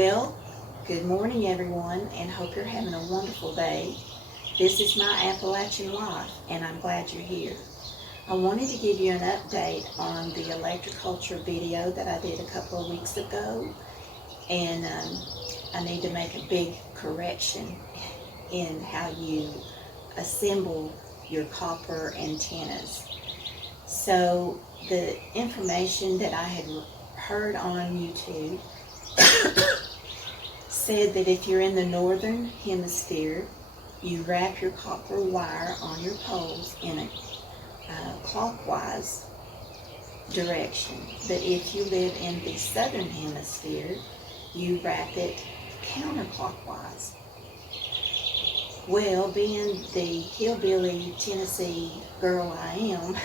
Well, good morning everyone, and hope you're having a wonderful day. This is my Appalachian Life, and I'm glad you're here. I wanted to give you an update on the Electro-Culture video that I did a couple of weeks ago, and I need to make a big correction in how you assemble your copper antennas. So the information that I had heard on YouTube said that if you're in the northern hemisphere, you wrap your copper wire on your poles in a clockwise direction. But if you live in the southern hemisphere, you wrap it counterclockwise. Well, being the hillbilly Tennessee girl I am,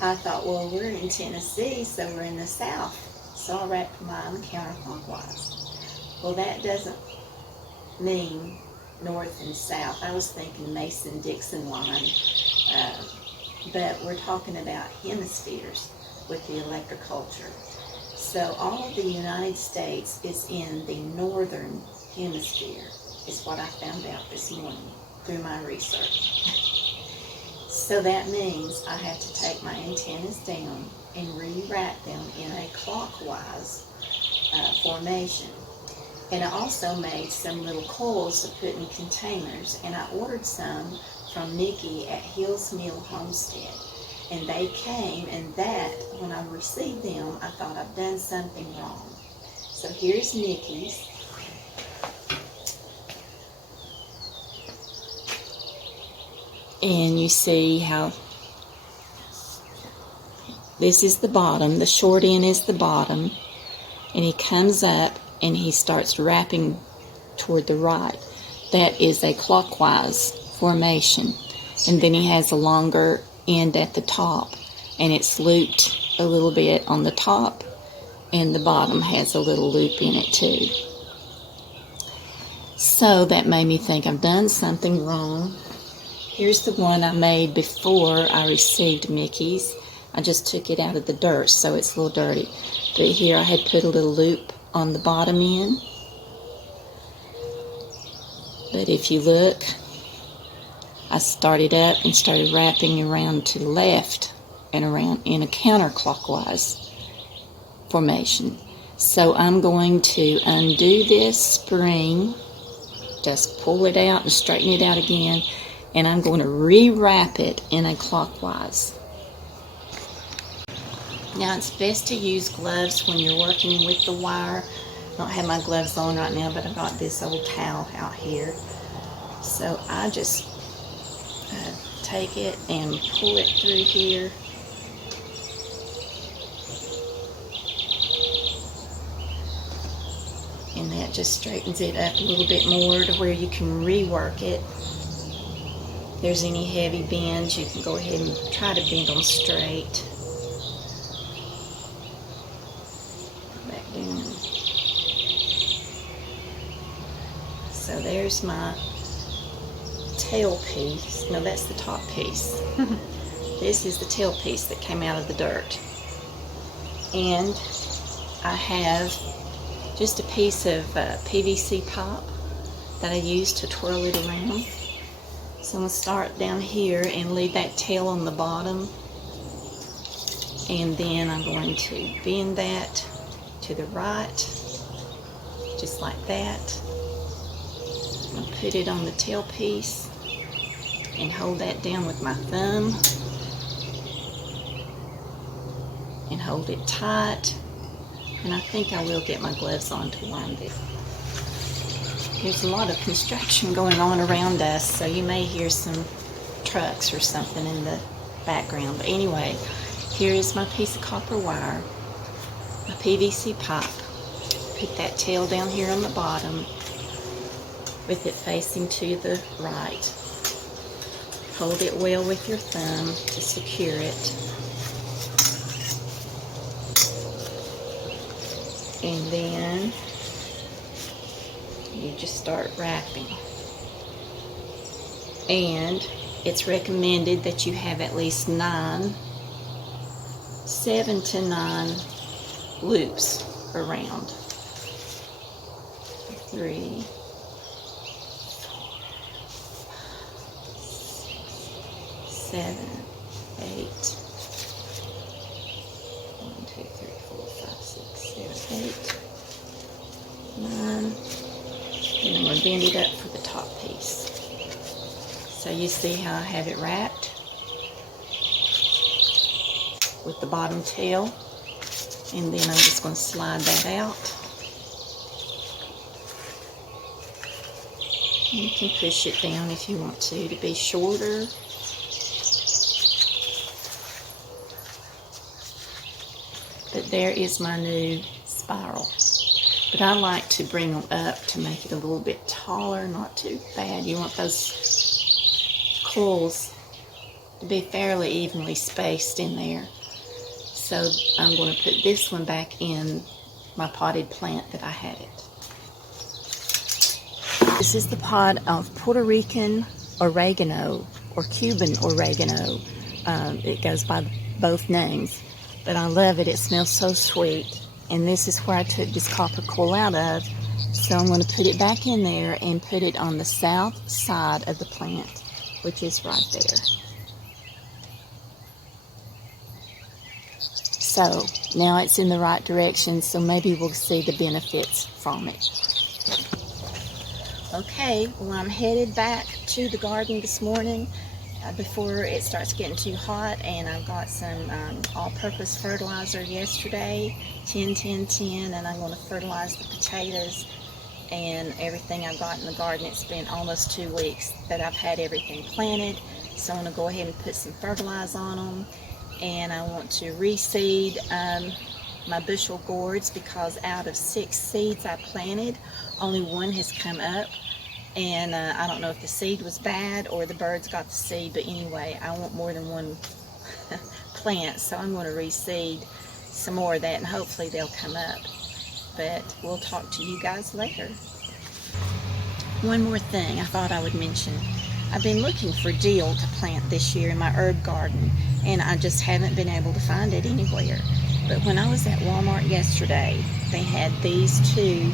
I thought, well, we're in Tennessee, so we're in the south, so I'll wrap mine counterclockwise. Well, that doesn't mean north and south. I was thinking Mason-Dixon line, but we're talking about hemispheres with the electroculture. So all of the United States is in the northern hemisphere, is what I found out this morning through my research. So that means I have to take my antennas down and rewrap them in a clockwise formation. And I also made some little coils to put in containers, and I ordered some from Nikki at Hills Mill Homestead. And they came, and that, when I received them, I thought I've done something wrong. So here's Nikki's. And you see how this is the bottom, the short end is the bottom, and he comes up and he starts wrapping toward the right. That is a clockwise formation. And then he has a longer end at the top, and it's looped a little bit on the top, and the bottom has a little loop in it too. So that made me think I've done something wrong. Here's the one I made before I received Mickey's. I just took it out of the dirt, so it's a little dirty. But here I had put a little loop on the bottom end. But if you look, I started up and started wrapping around to the left and around in a counterclockwise formation. So I'm going to undo this spring, just pull it out and straighten it out again, and I'm going to rewrap it in a clockwise. Now it's best to use gloves when you're working with the wire. I don't have my gloves on right now, but I've got this old towel out here. So I just take it and pull it through here. And that just straightens it up a little bit more to where you can rework it. If there's any heavy bends, you can go ahead and try to bend them straight. Back down. So there's my tail piece. No, that's the top piece. This is the tail piece that came out of the dirt. And I have just a piece of PVC pipe that I use to twirl it around. So I'm going to start down here and leave that tail on the bottom. And then I'm going to bend that to the right, just like that. I'll put it on the tail piece and hold that down with my thumb and hold it tight. And I think I will get my gloves on to wind it. There's a lot of construction going on around us, so you may hear some trucks or something in the background. But anyway, here is my piece of copper wire, my PVC pipe. Put that tail down here on the bottom with it facing to the right. Hold it well with your thumb to secure it. And then you just start wrapping. And it's recommended that you have at least 7 to 9 loops around. 3, 7, 8. 1, 2, 3, 4, 5, 6, 7, 8, 9. And I'm going to bend it up for the top piece. So you see how I have it wrapped with the bottom tail. And then I'm just going to slide that out. You can push it down if you want to be shorter. But there is my new spiral. But I like to bring them up to make it a little bit taller, not too bad. You want those coils to be fairly evenly spaced in there. So I'm going to put this one back in my potted plant that I had it. This is the pod of Puerto Rican oregano or Cuban oregano. It goes by both names, but I love it. It smells so sweet. And this is where I took this copper coil out of. So I'm going to put it back in there and put it on the south side of the plant, which is right there. So now it's in the right direction, so maybe we'll see the benefits from it. Okay, well, I'm headed back to the garden this morning before it starts getting too hot, and I've got some all-purpose fertilizer yesterday, 10-10-10, and I'm going to fertilize the potatoes and everything I've got in the garden. It's been almost 2 weeks that I've had everything planted, so I'm going to go ahead and put some fertilizer on them. And I want to reseed my bushel gourds, because out of 6 seeds I planted, only 1 has come up. And I don't know if the seed was bad or the birds got the seed, but anyway, I want more than 1 plant, so I'm going to reseed some more of that, and hopefully they'll come up. But we'll talk to you guys later. One more thing I thought I would mention. I've been looking for dill to plant this year in my herb garden, and I just haven't been able to find it anywhere. But when I was at Walmart yesterday, they had these 2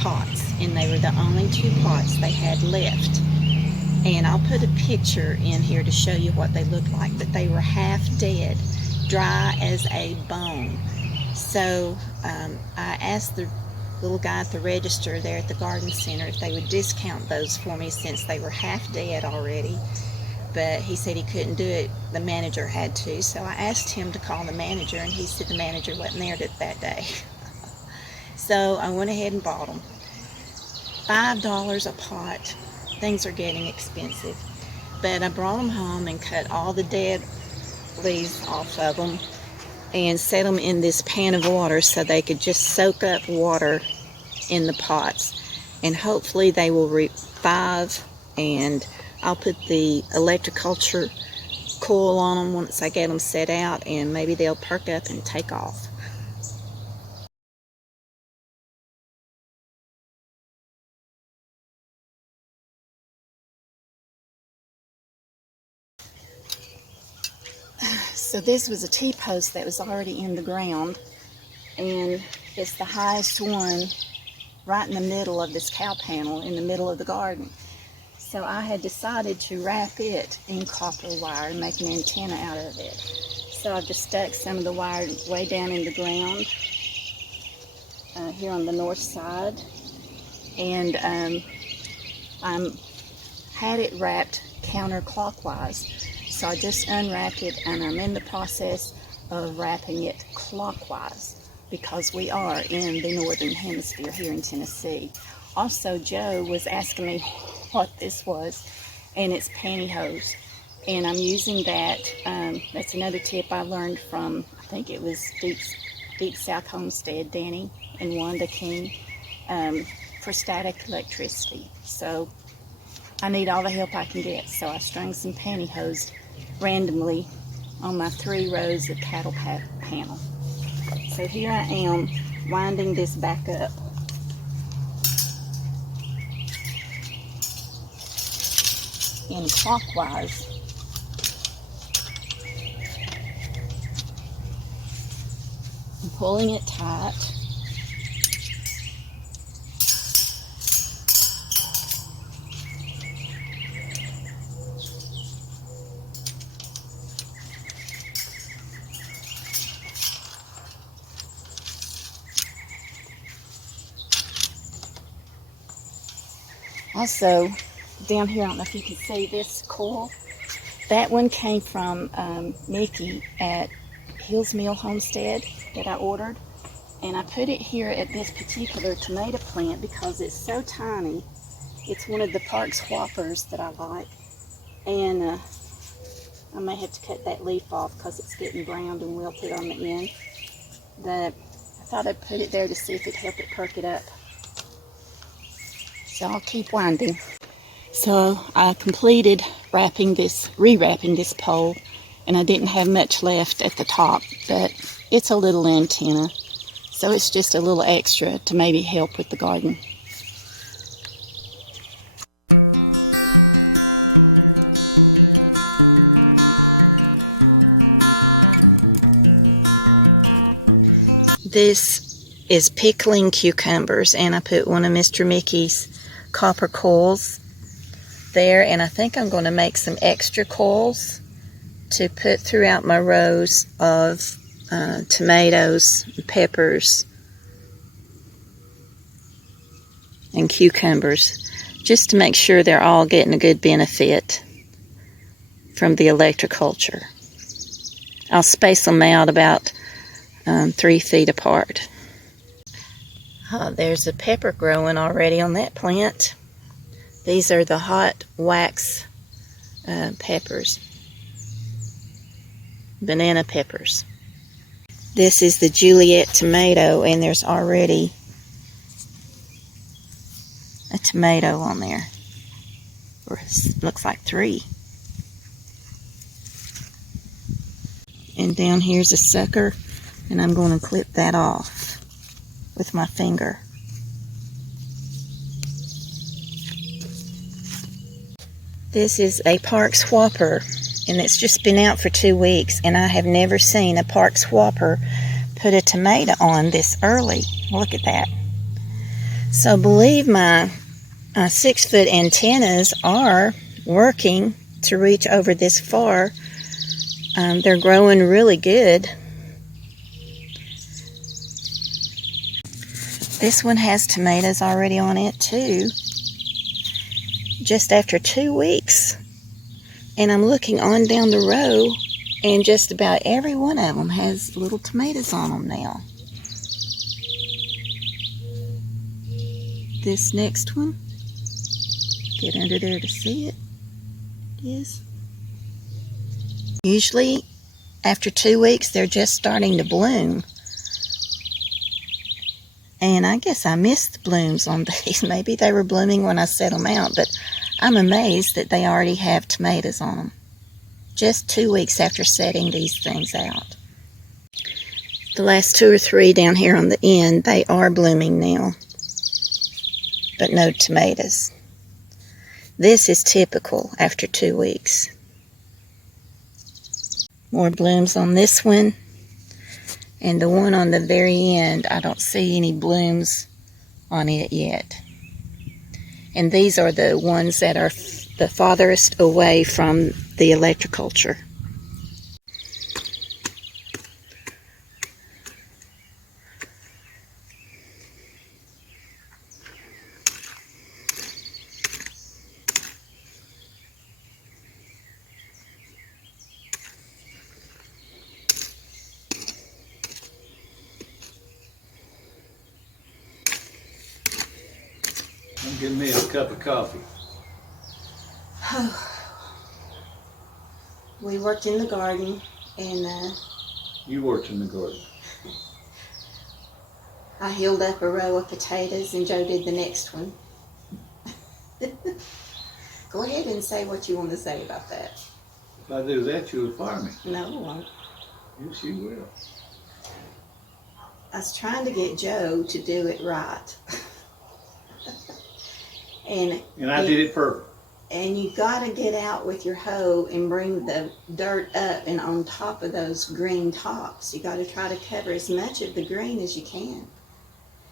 pots, and they were the only 2 pots they had left. And I'll put a picture in here to show you what they looked like, but they were half dead, dry as a bone. So I asked the little guy at the register there at the garden center if they would discount those for me, since they were half dead already. But he said he couldn't do it. The manager had to. So I asked him to call the manager, and he said the manager wasn't there that day. So I went ahead and bought them. $5 a pot. Things are getting expensive. But I brought them home and cut all the dead leaves off of them and set them in this pan of water so they could just soak up water in the pots. And hopefully they will revive, and I'll put the Electro-Culture coil on them once I get them set out, and maybe they'll perk up and take off. So this was a T-post that was already in the ground, and it's the highest one right in the middle of this cow panel in the middle of the garden. So I had decided to wrap it in copper wire and make an antenna out of it. So I've just stuck some of the wire way down in the ground here on the north side, and I had it wrapped counterclockwise. So I just unwrapped it, and I'm in the process of wrapping it clockwise, because we are in the northern hemisphere here in Tennessee. Also, Joe was asking me what this was, and it's pantyhose, and I'm using that. That's another tip I learned from, I think it was Deep South Homestead, Danny and Wanda King, for static electricity. So I need all the help I can get. So I strung some pantyhose randomly on my 3 rows of cattle panel. So here I am winding this back up. In clockwise. I'm pulling it tight. Also, down here, I don't know if you can see this coil. That one came from Mickey at Hills Mill Homestead that I ordered. And I put it here at this particular tomato plant because it's so tiny. It's one of the Parks Whoppers that I like. And I may have to cut that leaf off because it's getting browned and wilted on the end. But I thought I'd put it there to see if it'd help it perk it up. So I'll keep winding. So I completed re-wrapping this pole, and I didn't have much left at the top, but it's a little antenna. So it's just a little extra to maybe help with the garden. This is pickling cucumbers, and I put one of Mr. Mickey's copper coils there, and I think I'm going to make some extra coils to put throughout my rows of tomatoes, peppers, and cucumbers, just to make sure they're all getting a good benefit from the Electro-Culture. I'll space them out about 3 feet apart. There's a pepper growing already on that plant. These are the hot wax peppers, banana peppers. This is the Juliet tomato, and there's already a tomato on there, or it looks like 3. And down here's a sucker, and I'm going to clip that off with my finger. This is a Parks Whopper, and it's just been out for 2 weeks, and I have never seen a Parks Whopper put a tomato on this early. Look at that. So believe my 6-foot antennas are working to reach over this far. They're growing really good. This one has tomatoes already on it too, just after 2 weeks. And I'm looking on down the row, and just about every one of them has little tomatoes on them now. This next one, get under there to see it, yes. Usually after 2 weeks they're just starting to bloom. And I guess I missed the blooms on these. Maybe they were blooming when I set them out, but I'm amazed that they already have tomatoes on them. Just 2 weeks after setting these things out. The last 2 or 3 down here on the end, they are blooming now, but no tomatoes. This is typical after 2 weeks. More blooms on this one. And the one on the very end, I don't see any blooms on it yet. And these are the ones that are the farthest away from the Electro-Culture. Give me a cup of coffee. We worked in the garden, and You worked in the garden. I healed up a row of potatoes, and Joe did the next one. Go ahead and say what you want to say about that. If I do that, you'll fire me. No, I won't. Yes, you will. I was trying to get Joe to do it right. And I did it perfect. And you got to get out with your hoe and bring the dirt up and on top of those green tops. You got to try to cover as much of the green as you can.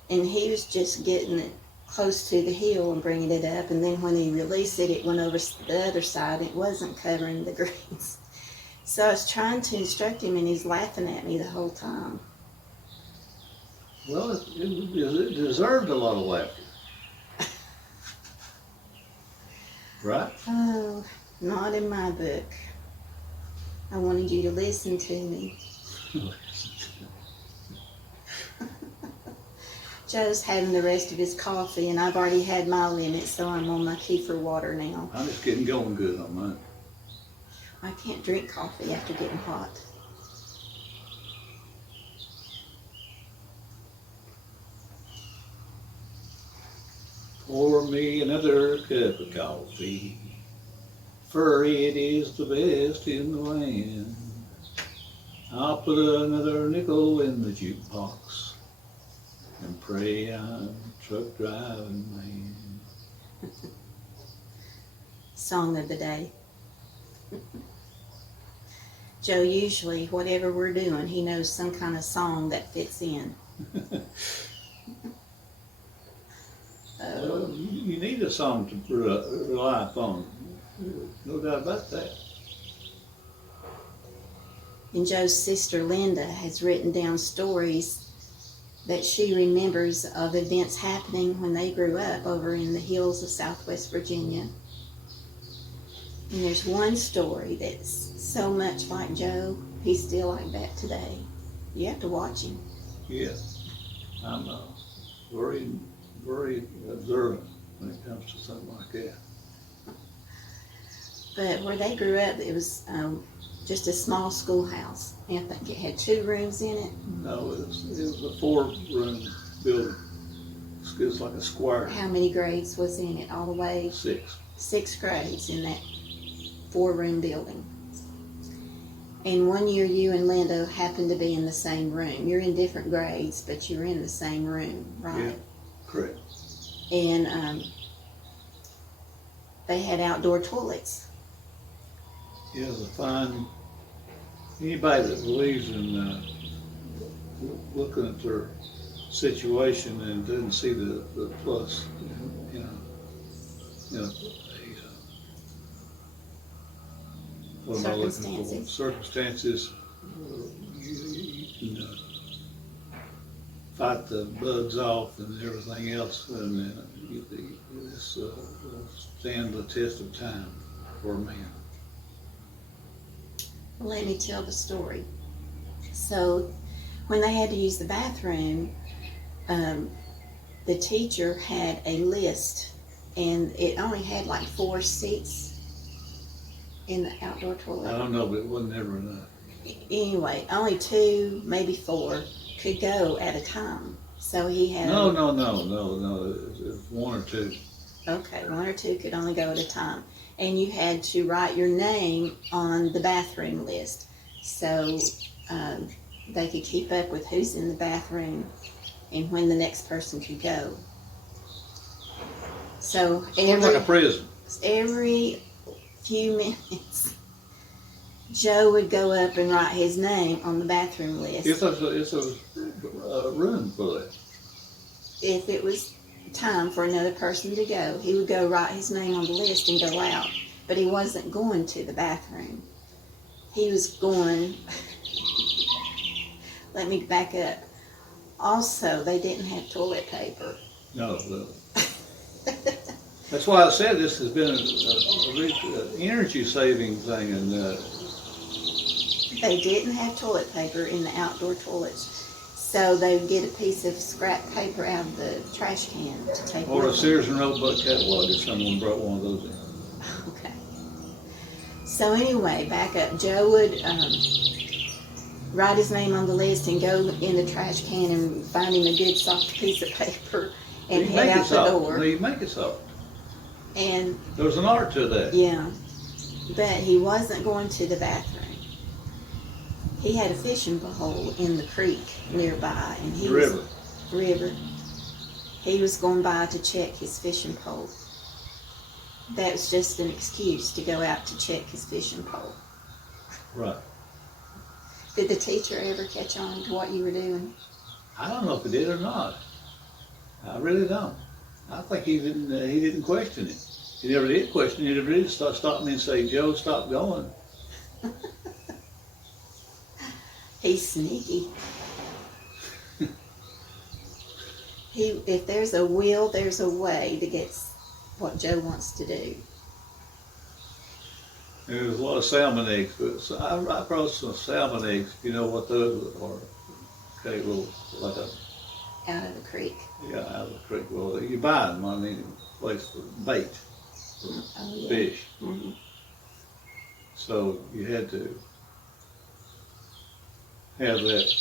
And he was just getting it close to the hill and bringing it up. And then when he released it, it went over the other side. And it wasn't covering the greens. So I was trying to instruct him, and he's laughing at me the whole time. Well, it deserved a lot of laughter. Right? Oh, not in my book. I wanted you to listen to me. Joe's having the rest of his coffee, and I've already had my limit, so I'm on my kefir water now. I'm just getting going good on mine. I can't drink coffee after getting hot. Pour me another cup of coffee, for it is the best in the land. I'll put another nickel in the jukebox and pray I'm truck driving man. Song of the day. Joe usually, whatever we're doing, he knows some kind of song that fits in. Well, you need a song to rely upon. No doubt about that. And Joe's sister Linda has written down stories that she remembers of events happening when they grew up over in the hills of Southwest Virginia. And there's one story that's so much like Joe, he's still like that today. You have to watch him. Yeah, I'm very, very observant when it comes to something like that. But where they grew up, it was just a small schoolhouse. And I think it had 2 rooms in it. No, it was a 4-room building. It's like a square. How many grades was in it all the way? 6. 6 grades in that 4-room building. And one year you and Linda happened to be in the same room. You're in different grades, but you're in the same room, right? Yeah, correct. And they had outdoor toilets. Yeah, the fine. Anybody that believes in looking at their situation and doesn't see the plus, what am I looking for? Circumstances. You can fight the bugs off and everything else, and this stand the test of time for a man. Let me tell the story. So, when they had to use the bathroom, the teacher had a list, and it only had like 4 seats in the outdoor toilet. I don't know, but it wasn't ever enough. Anyway, only 2, maybe 4 could go at a time. So he had. No. It was 1 or 2. Okay, 1 or 2 could only go at a time. And you had to write your name on the bathroom list so they could keep up with who's in the bathroom and when the next person could go. So It's like a prison. every few minutes, Joe would go up and write his name on the bathroom list. It's a room for that. If it was time for another person to go, he would go write his name on the list and go out. But he wasn't going to the bathroom. He was going. Let me back up. Also, they didn't have toilet paper. No. That's why I said this has been a energy saving thing, and They didn't have toilet paper in the outdoor toilets. So they would get a piece of scrap paper out of the trash can to take or a with them. Sears and Roebuck catalog if someone brought one of those in. Okay. So anyway, back up. Joe would write his name on the list and go in the trash can and find him a good soft piece of paper and You head make out it the soft. door. You make it soft. And There's an art to that. yeah, but he wasn't going to the bathroom. He had a fishing pole in the creek nearby, and he River. He was going by to check his fishing pole. That was just an excuse to go out to check his fishing pole. Right. Did the teacher ever catch on to what you were doing? I don't know if he did or not. I really don't. I think he didn't question it. He never did question it. He never did stop me and say, "Joe, stop going." He's sneaky. If there's a will, there's a way to get what Joe wants to do. There was a lot of salmon eggs, but I brought some salmon eggs. You know what those are? Okay, little like a Out of the creek. yeah, out of the creek. Well, you buy them. I mean, place for bait for Oh, yeah. fish. Mm-hmm. So you had to have that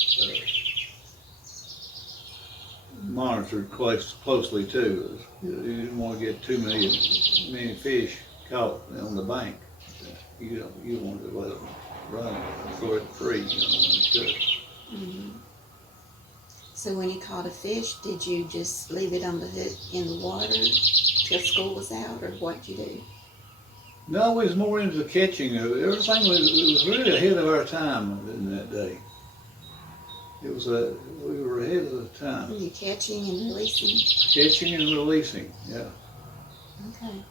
monitored closely too. You didn't want to get too many fish caught on the bank. You wanted to let them run, throw it free, when you could. Mm-hmm. So when you caught a fish, did you just leave it on the hook in the water till school was out, or what'd you do? No, we was more into catching. Everything was really ahead of our time in that day. We were ahead of the time. Were you catching and releasing? Catching and releasing, yeah. Okay.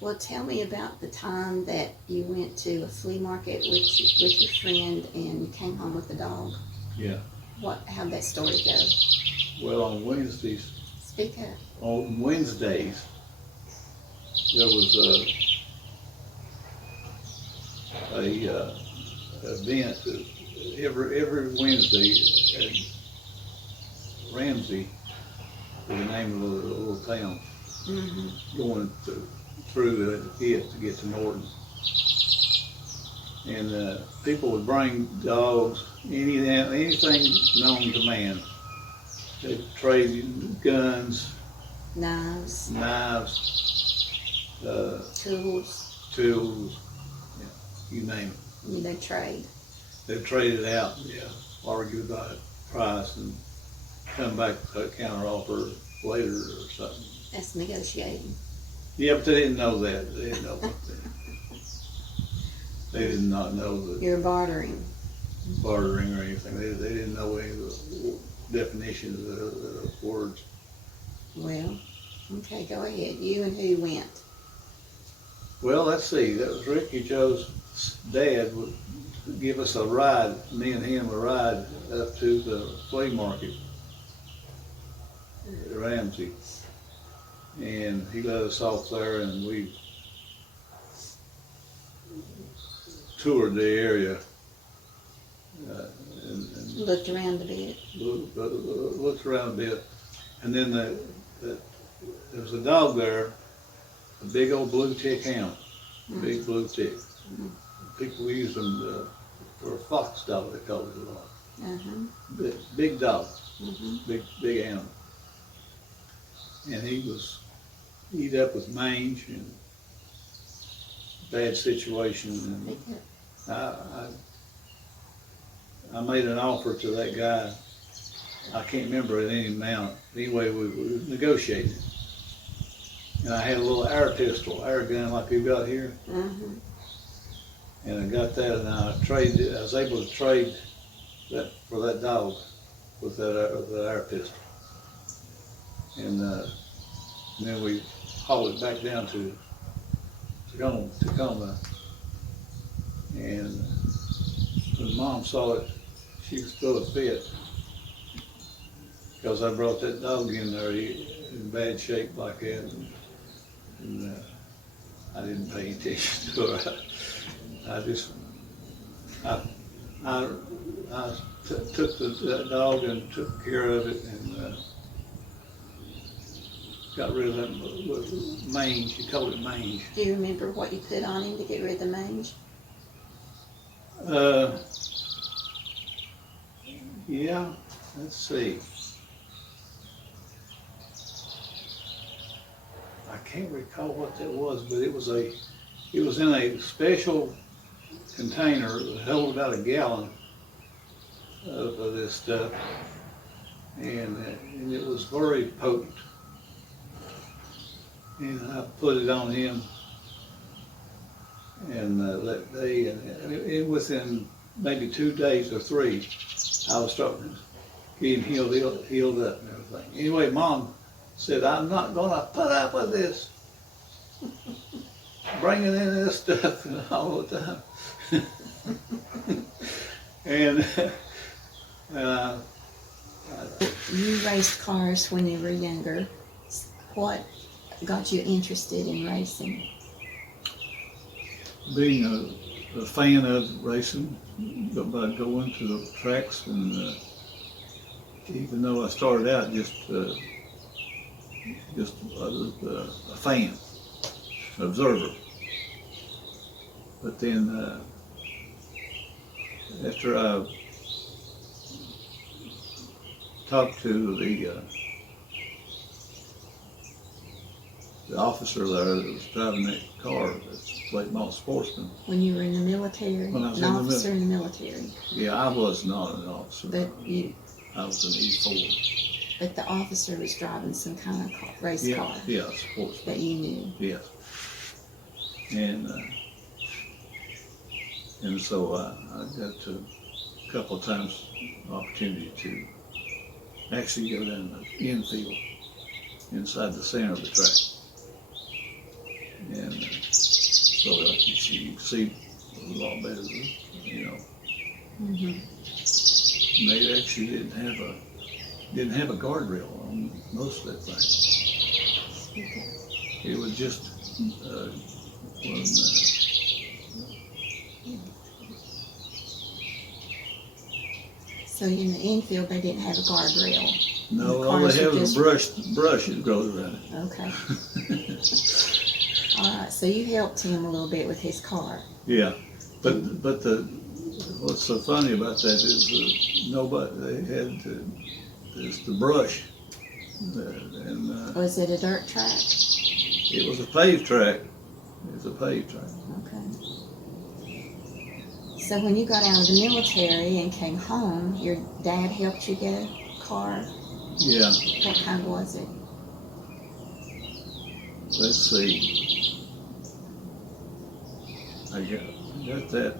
Well, tell me about the time that you went to a flea market with your friend and you came home with a dog. Yeah. How'd that story go? Well, on Wednesdays, Speak up. on Wednesdays, there was a event every Wednesday at Ramsey, is the name of the little town, Mm-hmm. going through it to get to Norton. And people would bring dogs, anything known to man. They'd trade guns, Knives, tools, yeah, you name it. they trade. They'd trade it out, argue about price and come back with a counter offer later or something. That's negotiating. Yeah, but they didn't know that. They didn't know what they did not know that You're bartering. bartering or anything. They didn't know any of the definitions of the words. Well, okay, go ahead. You and who went? Well, let's see. That was Ricky Joe's dad would give us a ride, me and him a ride up to the flea market at Ramsey. And he let us off there and we toured the area and Looked around a bit. looked around a bit. And then there was a dog there, a big old blue tick hound, big blue tick. People used them for a fox dog, they called it a lot. Uh-huh. Big dog, Mm-hmm. big animal. And he was eat up with mange and bad situation. And I made an offer to that guy. I can't remember at any amount. Anyway, we negotiated. And I had a little air gun like you got here. Mm-hmm. And I got that, and I was able to trade that for that dog with that air pistol. And then we hauled it back down to Tacoma. And when Mom saw it, she was still a fit because I brought that dog in there in bad shape like that, and I didn't pay attention to her. I took that dog and took care of it and got rid of that mange. You called it mange. Do you remember what you put on him to get rid of the mange? Yeah, let's see. I can't recall what that was, but it was in a special container that held about a gallon of this stuff, and it was very potent. And I put it on him, and that day, and within maybe 2 days or 3, I was starting to get him healed up and everything. Anyway, Mom said, "I'm not gonna put up with this, bringing in this stuff all the time." And You raced cars when you were younger. What got you interested in racing? being a fan of racing, by going to the tracks, and even though I started out just a fan, observer, but then after I talked to the officer there that was driving that car, that's late model sportsman. When you were in the military? When I was an officer in the military. Yeah, I was not an officer. But I was an E4. But the officer was driving some kind of race car. Yeah, sportsman. That you knew. Yes. And so I got a couple of times opportunity to actually go down the infield inside the center of the track. And so you can see a lot better, you know. Mm-hmm. They actually didn't have a guardrail on most of that thing. It was just So in the infield, they didn't have a guardrail. No, all they have is brush that grows around it. Okay. All right. So you helped him a little bit with his car. Yeah, but what's so funny about that is they had just the brush, and Was it a dirt track? it was a paved track. Okay. So when you got out of the military and came home, your dad helped you get a car? Yeah. What kind was it? Let's see. I got that.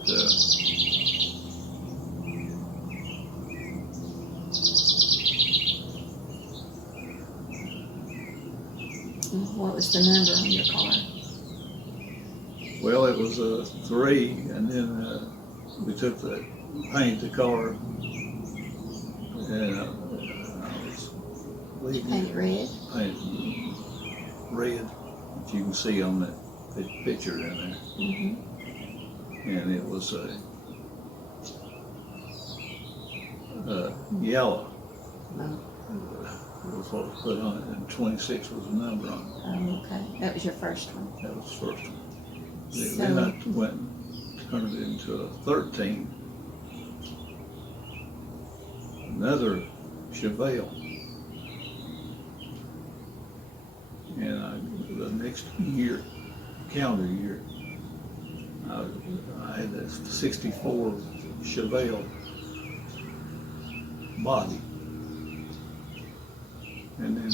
What was the number on your car? Well, it was a 3, and then we took painted the car, and I was leaving. Paint it red? Painted red, if you can see on that picture in there. Mm-hmm. And it was yellow. Oh. Was what was put on it, and 26 was the number on it. Oh, okay. That was your first one. That was the first one. So, Then I went and turned it into a 13. Another Chevelle. And the next year, calendar year, I had a 64 Chevelle body. And then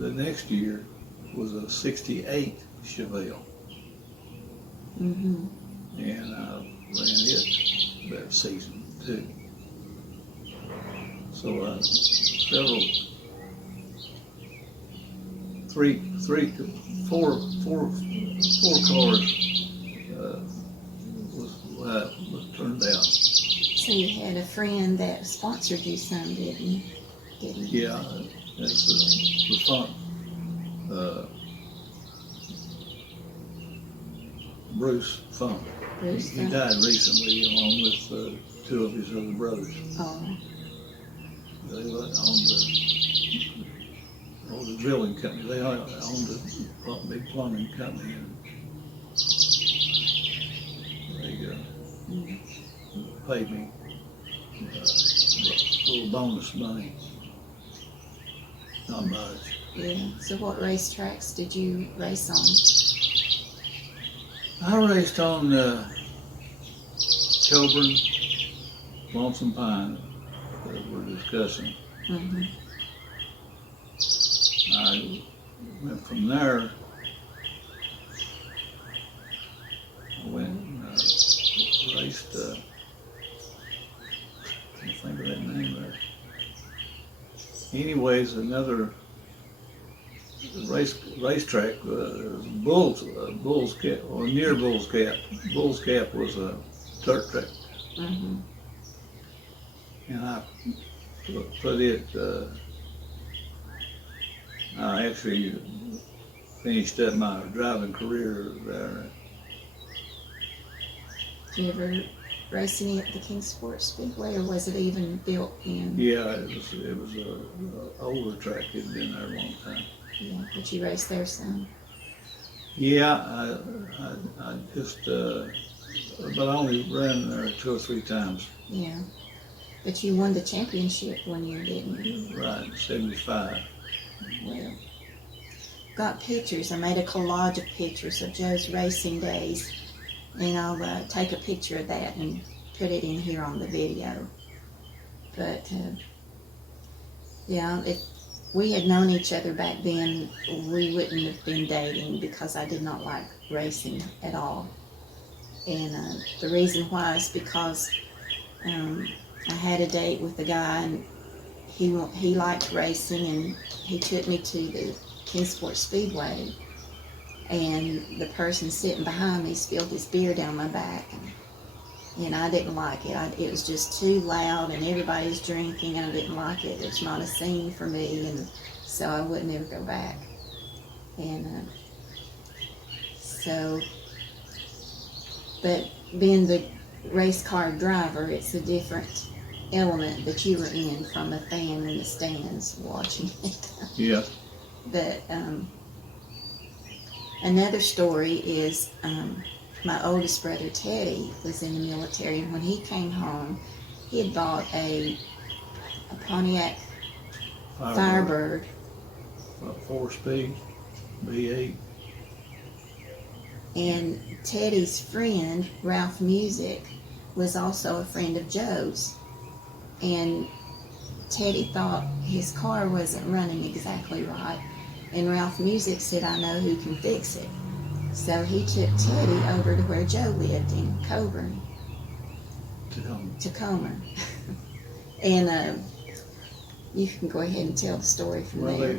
the next year was a 68 Chevelle. Mm-hmm. And I ran it that season too. So four cars was turned out. So you had a friend that sponsored you some, didn't you? Yeah, that's the fun. Bruce Funk. He died recently, along with 2 of his other brothers. Oh. They owned the drilling company. They owned a big plumbing company, and they paid me a little bonus money. Not much. Yeah. So what racetracks did you race on? I raced on Coburn, Lonesome Pine that we're discussing. Mm-hmm. I went from there. I went and raced. I can't think of that name there. Anyways, another racetrack, Bull's Cap, or near Bull's Cap. Bull's Cap was a dirt track. Mm-hmm. And I put it, I actually finished up my driving career there Did you ever race any at the Kingsport Speedway, or was it even built in? Yeah, it was a older track. It had been there a long time. Yeah, but you raced there some. Yeah, I just, but I only ran there 2 or 3 times. Yeah, but you won the championship one year, didn't you? Right, 75. Well, got pictures. I made a collage of pictures of Joe's racing days, and I'll take a picture of that and put it in here on the video. But yeah, if we had known each other back then, we wouldn't have been dating, because I did not like racing at all. And the reason why is because I had a date with a guy, and he liked racing, and he took me to the Kingsport Speedway, and the person sitting behind me spilled his beer down my back, and I didn't like it. It was just too loud, and everybody's drinking, and I didn't like it. It was not a scene for me, and so I would never go back. And but being the race car driver, it's a different element that you were in from a fan in the stands watching it. Yeah. But another story is my oldest brother Teddy was in the military, and when he came home, he had bought a Pontiac Firebird. 4-speed, V8. And Teddy's friend, Ralph Music, was also a friend of Joe's. And Teddy thought his car wasn't running exactly right. And Ralph Music said, "I know who can fix it." So he took Teddy over to where Joe lived in Coburn. Tacoma. And you can go ahead and tell the story from there.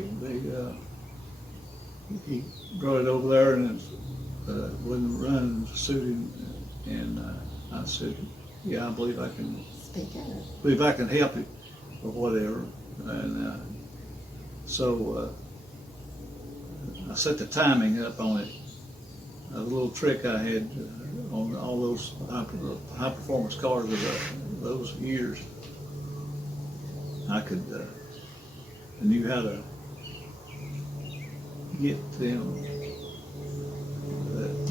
He brought it over there, and it wouldn't run, suit him, and I said, "Yeah, I believe I can. Speak up. Believe I can help you, or whatever." And so I set the timing up on it. A little trick I had on all those high performance cars of those years. I knew how to get them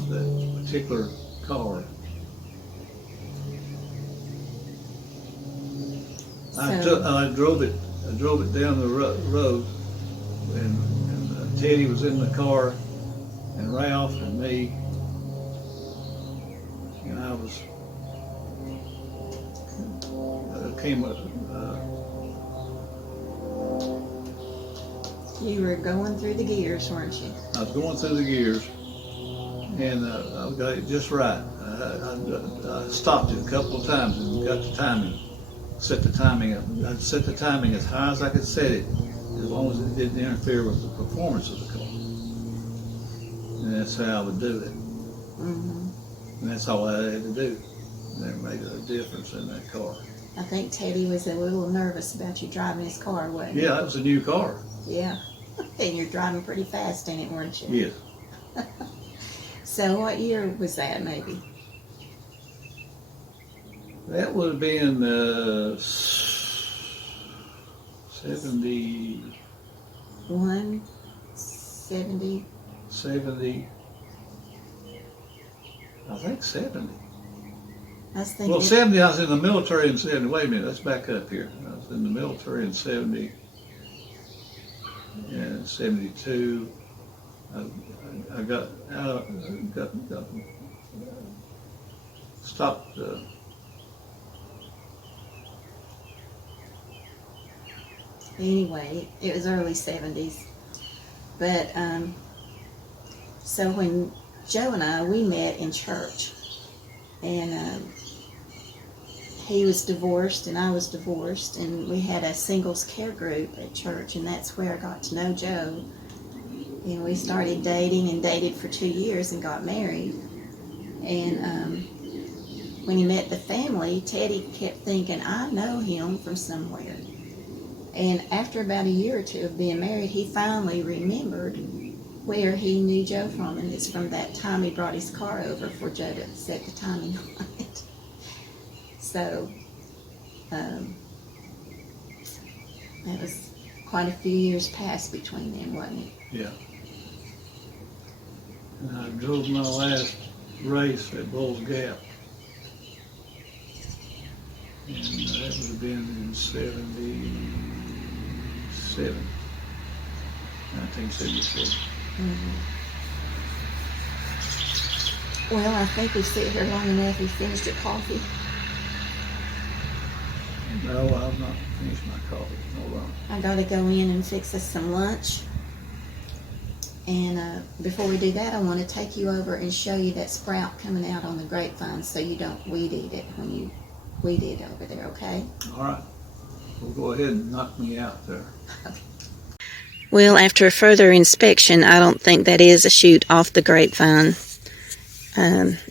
that particular car. I drove it down the road, and Teddy was in the car, and Ralph and me, and I was came up. You were going through the gears, weren't you? I was going through the gears, and I got it just right. I stopped it a couple of times and got the timing, set the timing up. I set the timing as high as I could set it, as long as it didn't interfere with the performance of the car. And that's how I would do it. Mm-hmm. And that's all I had to do. And it made a difference in that car. I think Teddy was a little nervous about you driving his car, wasn't he? Yeah, that was a new car. Yeah. And you're driving pretty fast in it, weren't you? Yes. So what year was that, maybe? That would have been 70. 70. 70. I think 70. I was thinking. Well, 70, I was in the military in 70. Wait a minute, let's back up here. I was in the military in 70. And 72. I got out, got stopped. Anyway, it was early 70s. But, so when Joe and I, we met in church. And he was divorced and I was divorced. And we had a singles care group at church. And that's where I got to know Joe. And we started dating and dated for 2 years and got married. And when he met the family, Teddy kept thinking, I know him from somewhere. And after about a year or two of being married, he finally remembered where he knew Joe from. And it's from that time he brought his car over for Joe to set the timing on it. So that was quite a few years passed between then, wasn't it? Yeah. And I drove my last race at Bull's Gap. And that would have been in 1977. Mm-hmm. Well, I think we sit here long enough. You finished your coffee? No, I've not finished my coffee. Hold on. I gotta go in and fix us some lunch. And before we do that, I want to take you over and show you that sprout coming out on the grapevine so you don't weed eat it when you weed eat over there, okay? All right. Well, go ahead and knock me out there. Well, after a further inspection, I don't think that is a shoot off the grapevine.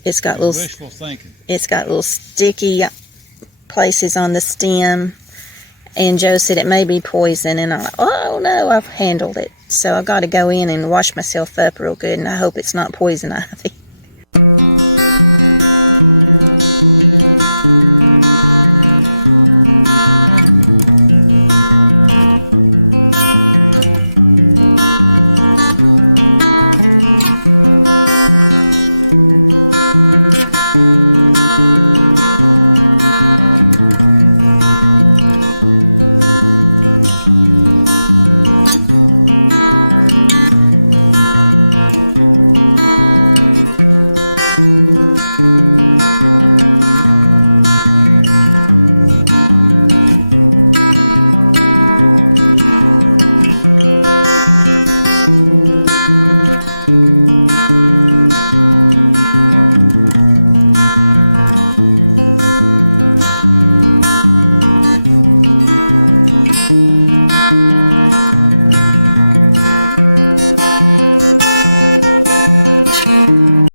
It's got Wishful thinking. It's got little sticky places on the stem, and Joe said it may be poison, and I'm like, oh no, I've handled it. So I got to go in and wash myself up real good, and I hope it's not poison ivy.